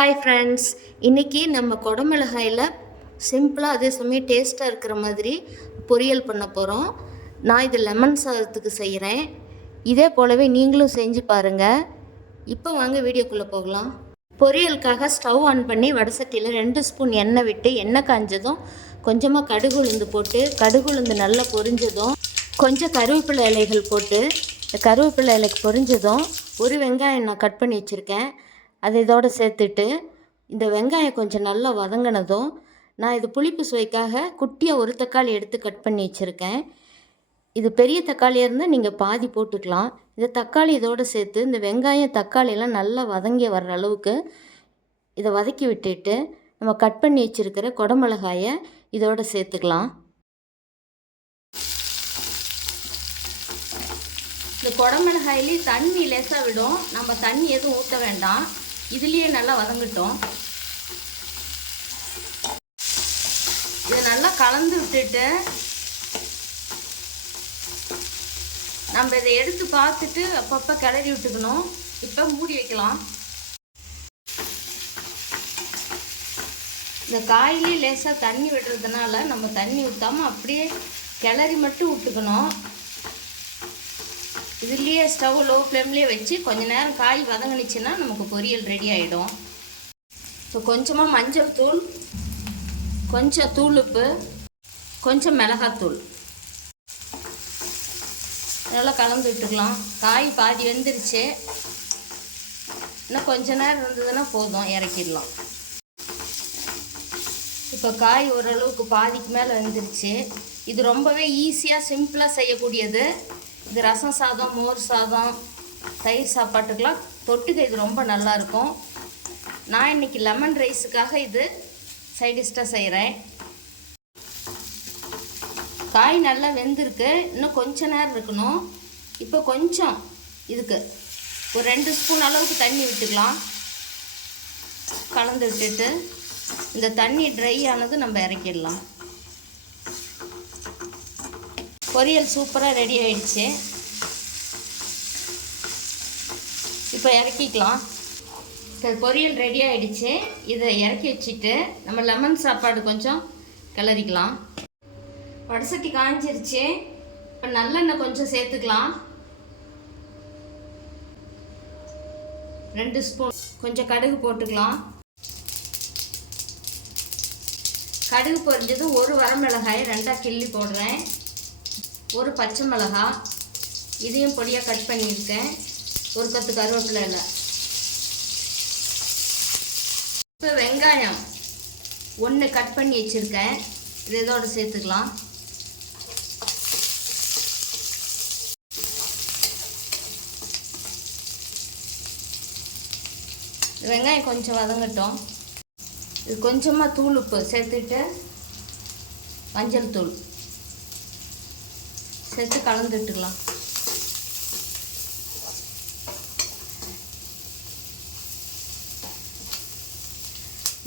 Hi friends, இன்றைக்கி நம்ம குடமிளகாயில் சிம்பிளாக அதே சமயம் டேஸ்ட்டாக இருக்கிற மாதிரி பொரியல் பண்ண போகிறோம். நான் இது லெமன் சாதத்துக்கு செய்கிறேன். இதே போலவே நீங்களும் செஞ்சு பாருங்கள். இப்போ வாங்க வீடியோக்குள்ளே போகலாம். பொரியலுக்காக ஸ்டவ் ஆன் பண்ணி வடசட்டியில் 2 ஸ்பூன் எண்ணெய் விட்டு எண்ணெய் காஞ்சதும் கொஞ்சமாக கடுகு உளுந்து போட்டு கடுகு உளுந்து நல்லா பொரிஞ்சதும் கொஞ்சம் கருவேப்பிலை இலைகள் போட்டு கருவேப்பிலை இலைக்கு பொரிஞ்சதும் ஒரு வெங்காயம் நான் கட் பண்ணி வச்சுருக்கேன். அதை இதோடு சேர்த்துட்டு இந்த வெங்காயம் கொஞ்சம் நல்லா வதங்கினதும் நான் இது புளிப்பு சுவைக்காக குட்டியாக ஒரு தக்காளி எடுத்து கட் பண்ணி வச்சுருக்கேன். இது பெரிய தக்காளியாக இருந்தால் நீங்கள் பாதி போட்டுக்கலாம். இந்த தக்காளி இதோடு சேர்த்து இந்த வெங்காயம் தக்காளியெல்லாம் நல்லா வதங்கி வர்ற அளவுக்கு இதை வதக்கி விட்டுட்டு நம்ம கட் பண்ணி வச்சுருக்கிற குடமிளகாயை இதோடு சேர்த்துக்கலாம். இந்த குடமிளகாயிலே தண்ணி லேசாக விடும். நம்ம தண்ணி எதுவும் ஊற்ற வேண்டாம். இதுலேயே நல்லா வதங்கட்டும். இதை நல்லா கலந்து விட்டுட்டு நம்ம இதை எடுத்து பார்த்துட்டு அப்பப்போ கிளறி விட்டுக்கணும். இப்போ மூடி வைக்கலாம். இந்த காயிலே லேசாக தண்ணி விடுறதுனால நம்ம தண்ணி ஊற்றாமல் அப்படியே கிளறி மட்டும் விட்டுக்கணும். இதுலேயே ஸ்டவ் லோ ஃப்ளேம்லேயே வச்சு கொஞ்சம் நேரம் காய் வதங்கினுச்சுன்னா நமக்கு பொரியல் ரெடி ஆகிடும். இப்போ கொஞ்சமாக மஞ்சள் தூள், கொஞ்சம் தூளுப்பு, கொஞ்சம் மிளகாத்தூள் இதெல்லாம் கலந்து விட்டுக்கலாம். காய் பாதி வெந்துருச்சு. இன்னும் கொஞ்ச நேரம் இருந்ததுன்னா போதும், இறக்கிடலாம். இப்போ காய் ஓரளவுக்கு பாதிக்கு மேலே வெந்துருச்சு. இது ரொம்பவே ஈஸியாக சிம்பிளாக செய்யக்கூடியது. இது ரசம் சாதம், மோர் சாதம், தயிர் சாப்பாட்டுக்கெலாம் தொட்டுக்க இது ரொம்ப நல்லாயிருக்கும். நான் இன்றைக்கி லெமன் ரைஸுக்காக இது சைடிஷ்டாக செய்கிறேன். காய் நல்லா வெந்திருக்கு. இன்னும் கொஞ்சம் நேரம் இருக்கணும். இப்போ கொஞ்சம் இதுக்கு ஒரு 2 ஸ்பூன் அளவுக்கு தண்ணி விட்டுக்கலாம். கலந்து விட்டுட்டு இந்த தண்ணி ட்ரை ஆனது நம்ம இறக்கிடலாம். பொரியல் சூப்பராக ரெடி ஆகிடுச்சு. இப்போ இறக்கிக்கலாம். இப்போ பொரியல் ரெடி ஆகிடுச்சு. இதை இறக்கி வச்சுட்டு நம்ம லெமன் சாப்பாடு கொஞ்சம் கிளறிக்கலாம். வடசட்டி காஞ்சிருச்சு. இப்போ நல்லெண்ணெய் கொஞ்சம் சேர்த்துக்கலாம். 2 ஸ்பூன். கொஞ்சம் கடுகு போட்டுக்கலாம். கடுகு பொரிஞ்சதும் ஒரு வரமிளகாயை 2ஆக கிள்ளி போடுறேன். ஒரு பச்சை மிளகாய் இதையும் பொடியாக கட் பண்ணியிருக்கேன். ஒரு கத்து கருவேப்பிலை இல்லை. இப்போ வெங்காயம் 1 கட் பண்ணி வச்சுருக்கேன். இது இதோடு சேர்த்துக்கலாம். வெங்காயம் கொஞ்சம் வதங்கட்டும். இது கொஞ்சமாக தூள் உப்பு சேர்த்துட்டு மஞ்சள் தூள் சேர்த்து கலந்துட்டுக்கலாம்.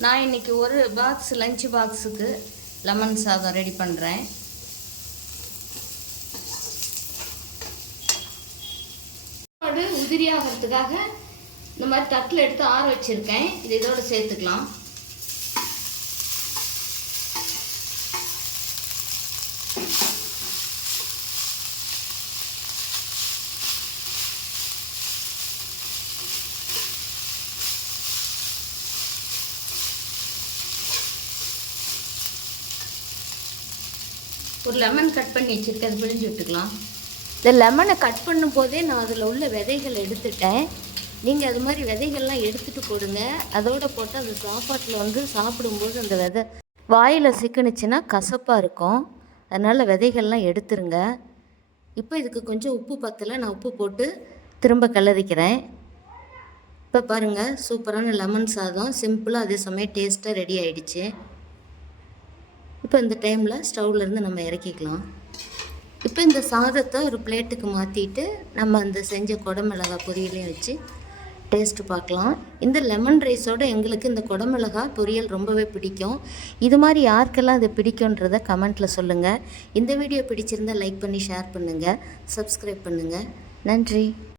நான் இன்றைக்கி ஒரு லஞ்ச் பாக்ஸுக்கு லெமன் சாதம் ரெடி பண்ணுறேன். உதிரியாகிறதுக்காக இந்த மாதிரி தட்டில் எடுத்து ஆற வச்சுருக்கேன். இது இதோடு சேர்த்துக்கலாம். ஒரு லெமன் கட் பண்ணி வச்சுருக்கேன். அது பிழிஞ்சு விட்டுக்கலாம். இந்த லெமனை கட் பண்ணும் போதே நான் அதில் உள்ள விதைகள் எடுத்துட்டேன். நீங்கள் அது மாதிரி விதைகள்லாம் எடுத்துகிட்டு போடுங்க. அதோடு போட்டு அந்த சாப்பாட்டில் சாப்பிடும்போது அந்த விதை வாயில் சிக்கணுச்சுன்னா கசப்பாக இருக்கும். அதனால் விதைகள்லாம் எடுத்துருங்க. இப்போ இதுக்கு கொஞ்சம் உப்பு பத்தலை. நான் உப்பு போட்டு திரும்ப கிளறிக்கிறேன். இப்போ பாருங்கள், சூப்பரான லெமன் சாதம் சிம்பிளாக அதே சமயம் டேஸ்ட்டாக ரெடி ஆகிடுச்சு. இப்போ இந்த டைமில் ஸ்டவ்லேருந்து நம்ம இறக்கிக்கலாம். இப்போ இந்த சாதத்தை ஒரு பிளேட்டுக்கு மாற்றிட்டு நம்ம அந்த செஞ்ச குடமிளகாய் பொரியலையும் வச்சு டேஸ்ட்டு பார்க்கலாம். இந்த லெமன் ரைஸோடு எங்களுக்கு இந்த குடமிளகாய் பொரியல் ரொம்பவே பிடிக்கும். இது மாதிரி யாருக்கெல்லாம் இது பிடிக்குன்றதை கமெண்ட்டில் சொல்லுங்கள். இந்த வீடியோ பிடிச்சிருந்தால் லைக் பண்ணி ஷேர் பண்ணுங்கள், சப்ஸ்கிரைப் பண்ணுங்கள். நன்றி.